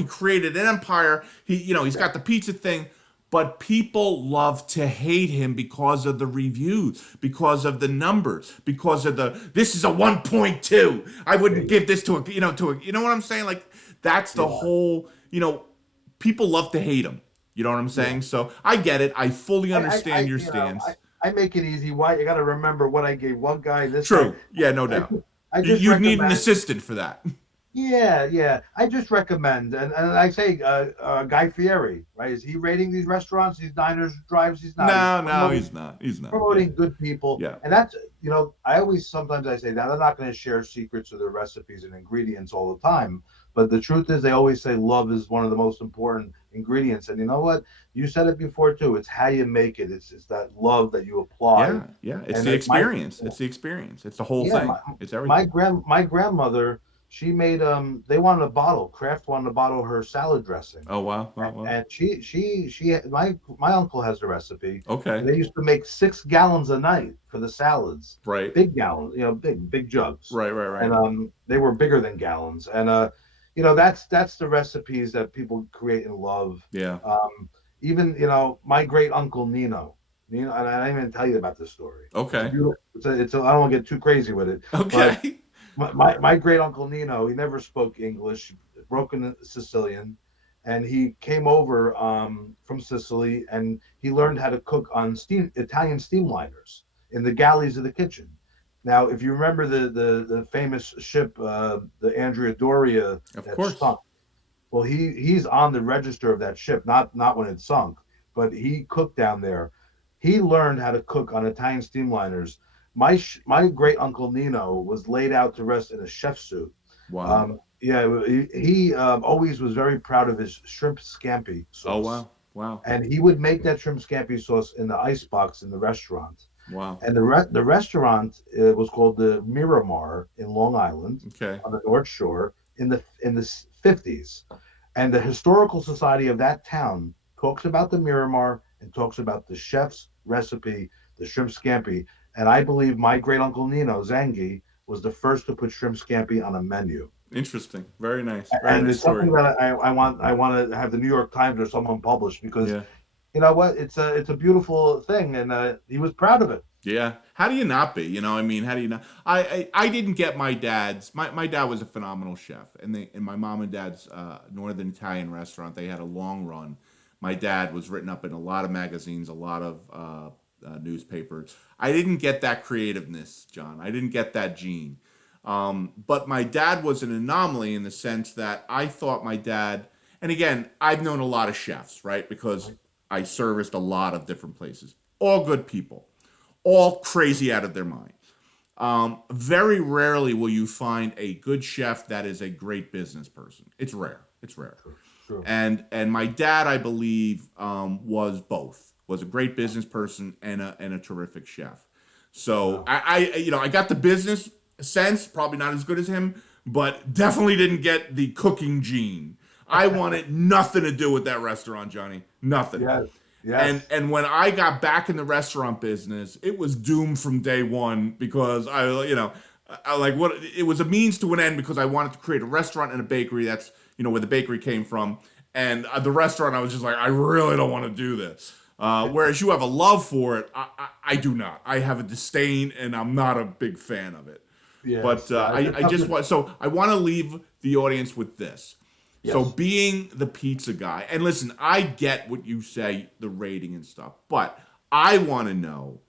created an empire. He's got the pizza thing. But people love to hate him because of the reviews, because of the numbers, because of this is a 1.2. I wouldn't give this to you know what I'm saying? Like, that's the whole, people love to hate him. You know what I'm saying? So I get it. I fully understand your stance. I make it easy. Why you got to remember what I gave one guy, this guy. True. Yeah, no I, doubt. I just You'd need an recommend. assistant for that. Yeah, yeah. I just recommend, and I say, Guy Fieri, right? Is he rating these restaurants, these diners, drives? He's not. He's No, no, promoting he's not. He's not. Yeah, promoting good people, yeah, and that's I always sometimes I say now they're not going to share secrets of their recipes and ingredients all the time, but the truth is they always say love is one of the most important ingredients, and you know what? You said it before too. It's how you make it. It's that love that you apply, yeah, yeah. It's and the like my experience. It's the experience. It's the whole yeah, thing. It's everything. my grandmother, she made they wanted a bottle, Kraft wanted to bottle her salad dressing. Oh wow, wow, wow. And she my uncle has the recipe. Okay, And they used to make 6 gallons a night for the salads. right, Big gallons, big jugs. right, right, And right. they were bigger than gallons. And that's the recipes that people create and love. Yeah. Even my great uncle Nino, and I didn't even tell you about this story. It's a Okay. beautiful. I don't want to get too crazy with it, but Okay. my great uncle Nino, he never spoke English, broken Sicilian, and he came over from Sicily and he learned how to cook on Italian steamliners in the galleys of the kitchen. Now, if you remember the famous ship, the Andrea Doria Of that course. sunk, well, he's on the register of that ship, not when it sunk, but he cooked down there. He learned how to cook on Italian steamliners. My great uncle Nino was laid out to rest in a chef suit. Wow. Yeah, he always was very proud of his shrimp scampi Oh sauce, wow. Wow. and he would make that shrimp scampi sauce in the ice box in the restaurant. Wow. And the restaurant was called the Miramar in Long Island Okay. on the North Shore in the 50s. And the historical society of that town talks about the Miramar and talks about the chef's recipe, the shrimp scampi. And I believe my great uncle Nino Zangi was the first to put shrimp scampi on a menu. Interesting. Very nice. Very And nice it's story. something that I want to have the New York Times or someone publish because Yeah. you know what? It's a beautiful thing, and he was proud of it. Yeah. How do you not be? I mean, how do you not? I didn't get my dad's. My dad was a phenomenal chef, and my mom and dad's Northern Italian restaurant. They had a long run. My dad was written up in a lot of magazines, a lot of newspapers. I didn't get that creativeness, John. I didn't get that gene. But my dad was an anomaly in the sense that I thought my dad. And again, I've known a lot of chefs, right? Because I serviced a lot of different places. All good people, all crazy out of their mind. Very rarely will you find a good chef that is a great business person. It's rare. It's rare. True, true. And my dad, I believe, was both. Was a great business person and a terrific chef. So Wow. I got the business sense, probably not as good as him, but definitely didn't get the cooking gene. I wanted nothing to do with that restaurant, Johnny. Nothing. Yes, yes. And when I got back in the restaurant business, it was doomed from day one because I like what it was a means to an end because I wanted to create a restaurant and a bakery. That's where the bakery came from, and the restaurant I was just like I really don't want to do this. Whereas you have a love for it, I do not. I have a disdain, and I'm not a big fan of it. Yes, But I just want so I want to leave the audience with this. So yes. being the pizza guy, and listen, I get what you say, the rating and stuff, but I want to know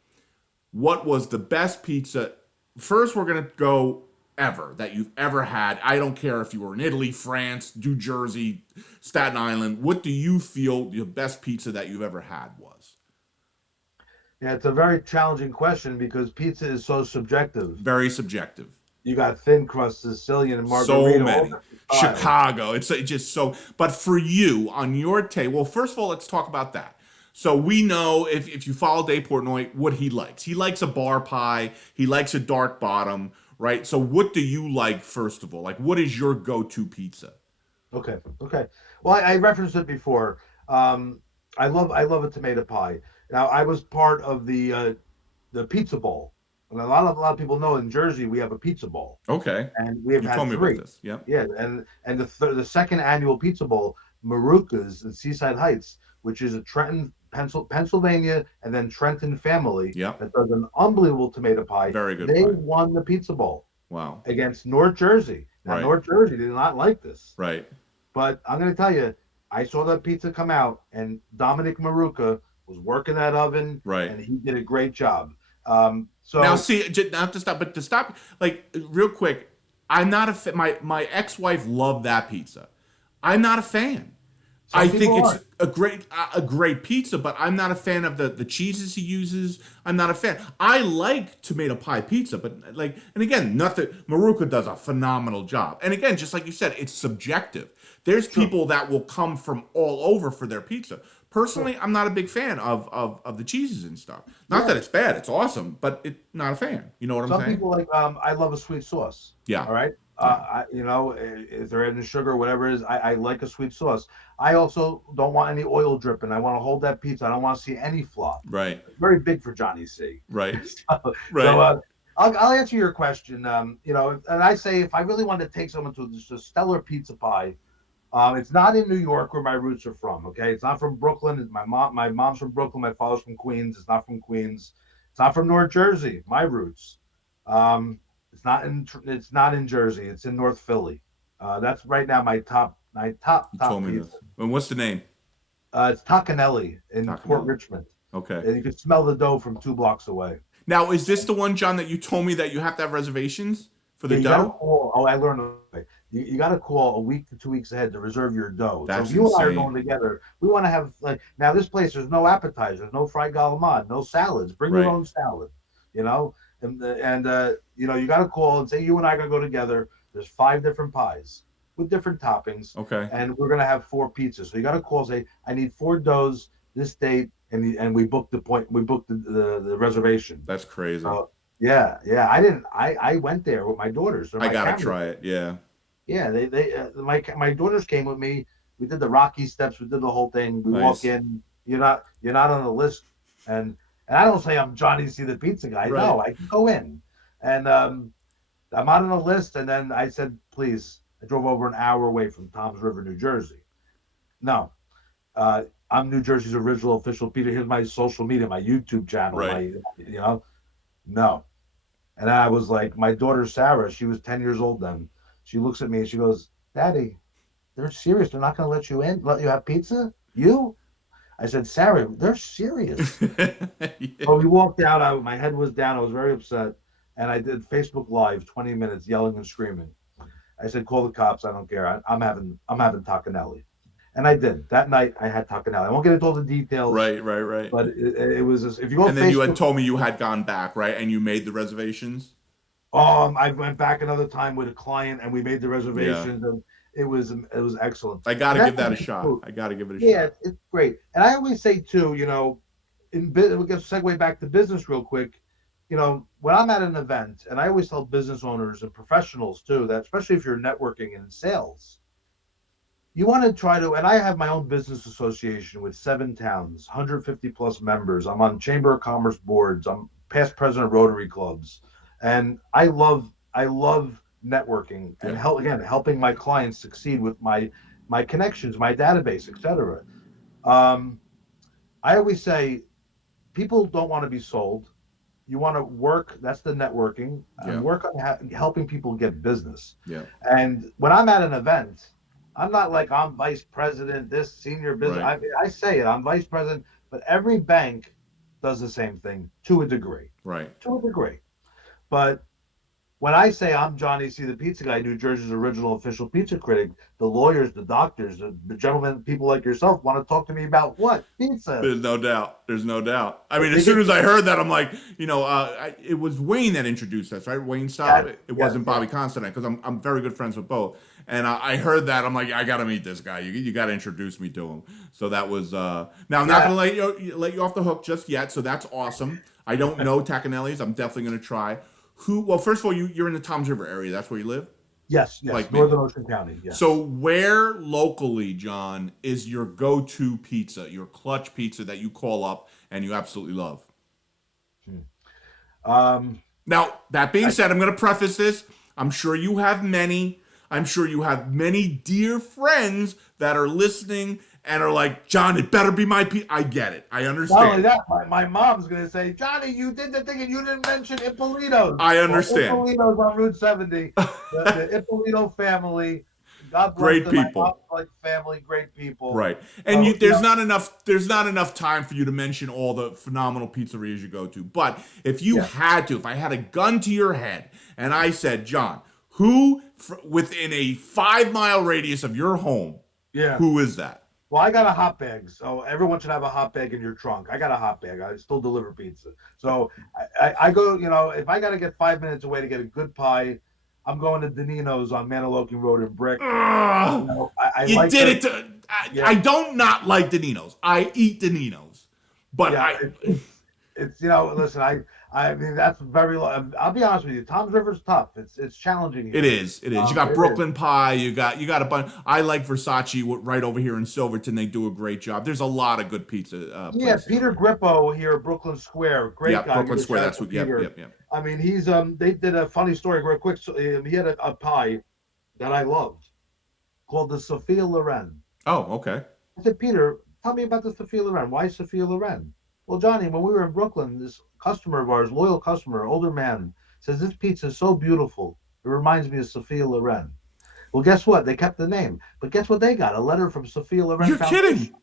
what was the best pizza. First, we're gonna go ever that you've ever had. I don't care if you were in Italy, France, New Jersey, Staten Island. What do you feel the best pizza that you've ever had was? Yeah, it's a very challenging question because pizza is so subjective. Very subjective. You got thin crust, Sicilian, and So margarita, all many. different styles. Chicago. It's just so. But for you, on your table, well, first of all, let's talk about that. So we know if you follow Dave Portnoy, what he likes. He likes a bar pie. He likes a dark bottom, right? So what do you like, first of all? Like, what is your go-to pizza? Okay, okay. Well, I referenced it before. Um, I love a tomato pie. Now, I was part of the pizza bowl, and a lot of people know in Jersey we have a pizza bowl, Okay. and we have You had told me about three. this. Yep. Yeah, and the second annual pizza bowl, Maruka's in Seaside Heights, which is a Pennsylvania, and then Trenton family Yep. that does an unbelievable tomato pie. Very good They pie. won the pizza bowl Wow. against North Jersey. Now, Right. North Jersey did not like this. Right. But I'm going to tell you, I saw that pizza come out, and Dominic Maruca was working that oven, Right. and he did a great job. Now, So see, not to stop, but to stop, like real quick, I'm not a my ex-wife loved that pizza. I'm not a fan. I some think people it's aren't. a great pizza, but I'm not a fan of the cheeses he uses. I'm not a fan. I like tomato pie pizza, but like, and again, nothing. Maruka does a phenomenal job. And again, just like you said, it's subjective. There's Sure, people that will come from all over for their pizza. sure. Personally, I'm not a big fan of the cheeses and stuff. Not that Yeah. it's bad; it's awesome, but not a fan. You know what I'm Some saying? people like I love a sweet sauce. Yeah, All right. yeah, If they're adding sugar, whatever it is, I like a sweet sauce. I also don't want any oil dripping. I want to hold that pizza. I don't want to see any flop. right, Very big for Johnny C. right, so, so, right. I'll answer your question. And I say if I really want to take someone to just a stellar pizza pie, it's not in New York where my roots are from. Okay, it's not from Brooklyn. My mom's from Brooklyn. My father's from Queens. It's not from Queens. It's not from North Jersey. My roots. It's not in Jersey. It's in North Philly. That's right now my top You top told me this. pizza. And what's the name? It's Tacanelli in Port Taconelli. Richmond. Okay. And you can smell the dough from 2 blocks away. Now, is this the one, John, that you told me that you have to have reservations for the Yeah, you got to dough? call. Oh, I learned. You got to call a week to 2 weeks ahead to reserve your dough. So if That's you and I are going insane. together, we want to have like now this place. There's no appetizers, no fried galamad, no salads. Bring your Right. own salad. You know, and you got to call and say you and I are gonna go together. There's 5 different pies with different toppings, Okay. and we're gonna have 4 pizzas. So you got to call say I need 4 doughs this date, and we booked the point. We booked the reservation. That's crazy. So yeah, yeah. I didn't. I went there with my daughters. They're I my gotta camera. try it. Yeah. Yeah, my daughters came with me. We did the Rocky steps. We did the whole thing. We walk Nice. in. You're not on the list, and I don't say I'm Johnny C the pizza guy. Right. No, I can go in, and I'm on the list. And then I said, please. I drove over an hour away from Toms River, New Jersey. No, I'm New Jersey's original official Peter. Here's my social media, my YouTube channel, Right. no. And I was like, my daughter Sarah, she was 10 years old then. She looks at me and she goes, Daddy, they're serious. They're not going to let you in, let you have pizza? You? I said, Sarah, they're serious. Yeah. But we walked out. My head was down. I was very upset. And I did Facebook Live, 20 minutes, yelling and screaming. I said, call the cops. I don't care. I'm having Tacanelli. And I did. That night, I had Tacanelli. I won't get into all the details, Right. Right. Right. but it was if you go on And then you had Facebook. told me you had gone back, right? And you made the reservations. I went back another time with a client, and we made the Yeah. reservations, and it was excellent. I And gotta give that's that a what shot. I gotta give it a yeah, shot. it's great. And I always say too, in business, we can segue back to business real quick. When I'm at an event, and I always tell business owners and professionals too, that especially if you're networking in sales, you want to try to, and I have my own business association with 7 towns, 150 plus members. I'm on Chamber of Commerce boards. I'm past president of Rotary clubs, and I love networking and Yeah. helping my clients succeed with my connections, my database, etc. Um, I always say people don't want to be sold. You want to work. That's the networking and Yeah. work on helping people get business. Yeah. And when I'm at an event, I'm not like I'm vice president, this senior business. Right. I say it, I'm vice president, but every bank does the same thing to a degree. Right. To a degree. But when I say I'm Johnny C, the pizza guy, New Jersey's original official pizza critic, the lawyers, the doctors, the gentlemen, people like yourself want to talk to me about what? Pizza. There's no doubt. There's no doubt. I mean, as They soon get as I heard that, I'm like, it was Wayne that introduced us, right? Wayne Staub. yes, It yes, wasn't yes. Bobby Considine because I'm very good friends with both. And I heard that. I'm like, I got to meet this guy. You got to introduce me to him. So that was. Now I'm not Yeah. going to let you off the hook just yet. So that's awesome. I don't know Tacanelli's. I'm definitely going to try. Well, first of all, you're in the Toms River area. That's where you live? Yes, yes. Like me. Northern Ocean County. Yes. So where locally, John, is your go-to pizza, your clutch pizza that you call up and you absolutely love? Um, Now, that being said, I'm going to preface this. I'm sure you have many. I'm sure you have many dear friends that are listening and are like, John, it better be my pizza. I get it. I Not only understand. that, my mom's gonna say, Johnny, you did the thing and you didn't mention Ippolito's. I understand. Well, Ippolito's on Route 70. The Ippolito family God bless Great them. My mom's people. like family, great people. Right. And So, there's not enough time for you to mention all the phenomenal pizzerias you go to. But yeah, if I had a gun to your head and I said, John, who within a 5 mile radius of your home, yeah. who is that? Well, I got a hot bag, so everyone should have a hot bag in your trunk. I got a hot bag. I still deliver pizza. So I go, if I got to get 5 minutes away to get a good pie, I'm going to Danino's on Maniloki Road in Brick. Ugh, I you like did their, it to. yeah, I don't not like Danino's. I eat Danino's. But yeah. It's listen, I mean that's very low. I'll be honest with you, Tom's River's tough. It's challenging it here. is. It is. You got It is. Brooklyn Pie. You got a bunch. I like Versace right over here in Silverton. They do a great job. There's a lot of good pizza Yeah, places Peter over here. Grippo here at Brooklyn Square. Great Yeah, guy. Give Brooklyn a Square. shout out That's to what. Yep, Peter. yep, yep. I mean, they did a funny story real quick. So, he had a pie that I loved called the Sophia Loren. Oh, okay. I said, Peter, tell me about the Sophia Loren. Why Sophia Loren? Well, Johnny, when we were in Brooklyn, this customer of ours, loyal customer, older man, says this pizza is so beautiful. It reminds me of Sophia Loren. Well, guess what? They kept the name, but guess what? They got a letter from Sophia Loren You're Foundation. kidding.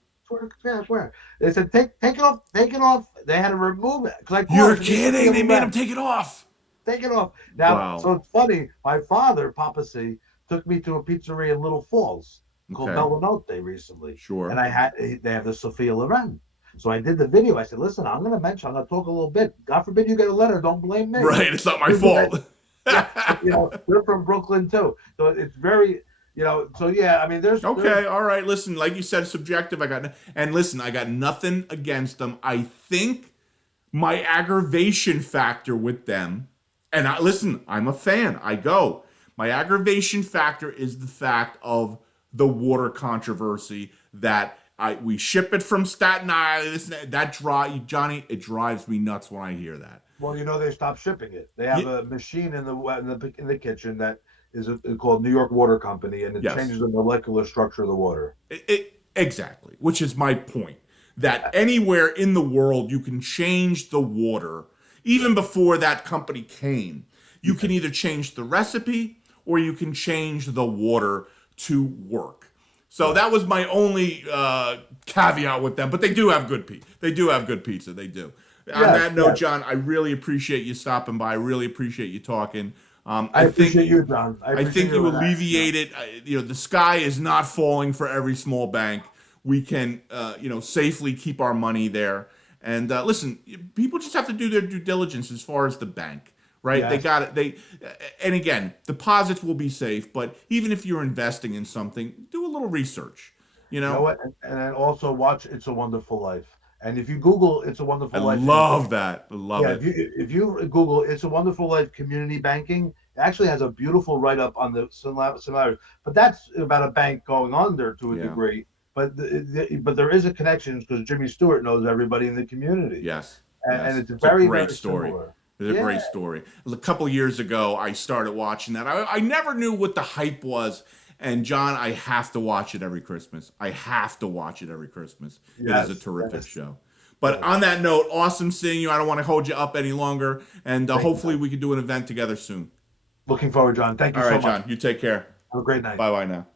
Where? They said take it off, take it off. They had to remove it because I called. You're I said, kidding. They made him take it off. take it off. Now, Wow. so it's funny. My father, Papa C, took me to a pizzeria in Little Falls called Okay. Bellanote recently, Sure. and they have the Sophia Loren. So I did the video. I said, listen, I'm going to talk a little bit. God forbid you get a letter. Don't blame me. Right. It's not my fault. Yeah, we're from Brooklyn too, so it's very, So yeah, I mean, Okay, all right. Listen, like you said, subjective. I got nothing against them. I think my aggravation factor with them, and listen, I'm a fan. I go. My aggravation factor is the fact of the water controversy that we ship it from Staten Island. Johnny, it drives me nuts when I hear that. Well, they stopped shipping it. They have a machine in the kitchen that is called New York Water Company, and it Yes. changes the molecular structure of the water. Exactly, which is my point. That anywhere in the world you can change the water, even before that company came, you can either change the recipe or you can change the water to work. So that was my only caveat with them. But they do have good pizza. They do have good pizza. They do. On that note, John, I really appreciate you stopping by. I really appreciate you talking. I appreciate you, John. I think you alleviated. The sky is not falling for every small bank. We can, safely keep our money there. And listen, people just have to do their due diligence as far as the bank, right? Yes. They got it. And again, deposits will be safe. But even if you're investing in something, do a little research. You know what? And then also watch "It's a Wonderful Life." And if you Google "It's a Wonderful Life," I love that. I love it. If you Google "It's a Wonderful Life" community banking, it actually has a beautiful write up on the similarities. But that's about a bank going under to a degree. But but there is a connection because Jimmy Stewart knows everybody in the community. Yes. And it's a very, great very story. similar. It's a great story. A couple years ago, I started watching that. I never knew what the hype was. And John, I have to watch it every Christmas. I have to watch it every Christmas. It is a terrific show. But on that note, awesome seeing you. I don't want to hold you up any longer. And hopefully we can do an event together soon. Looking forward, John. Thank you so much. All right, John. You take care. Have a great night. Bye-bye now.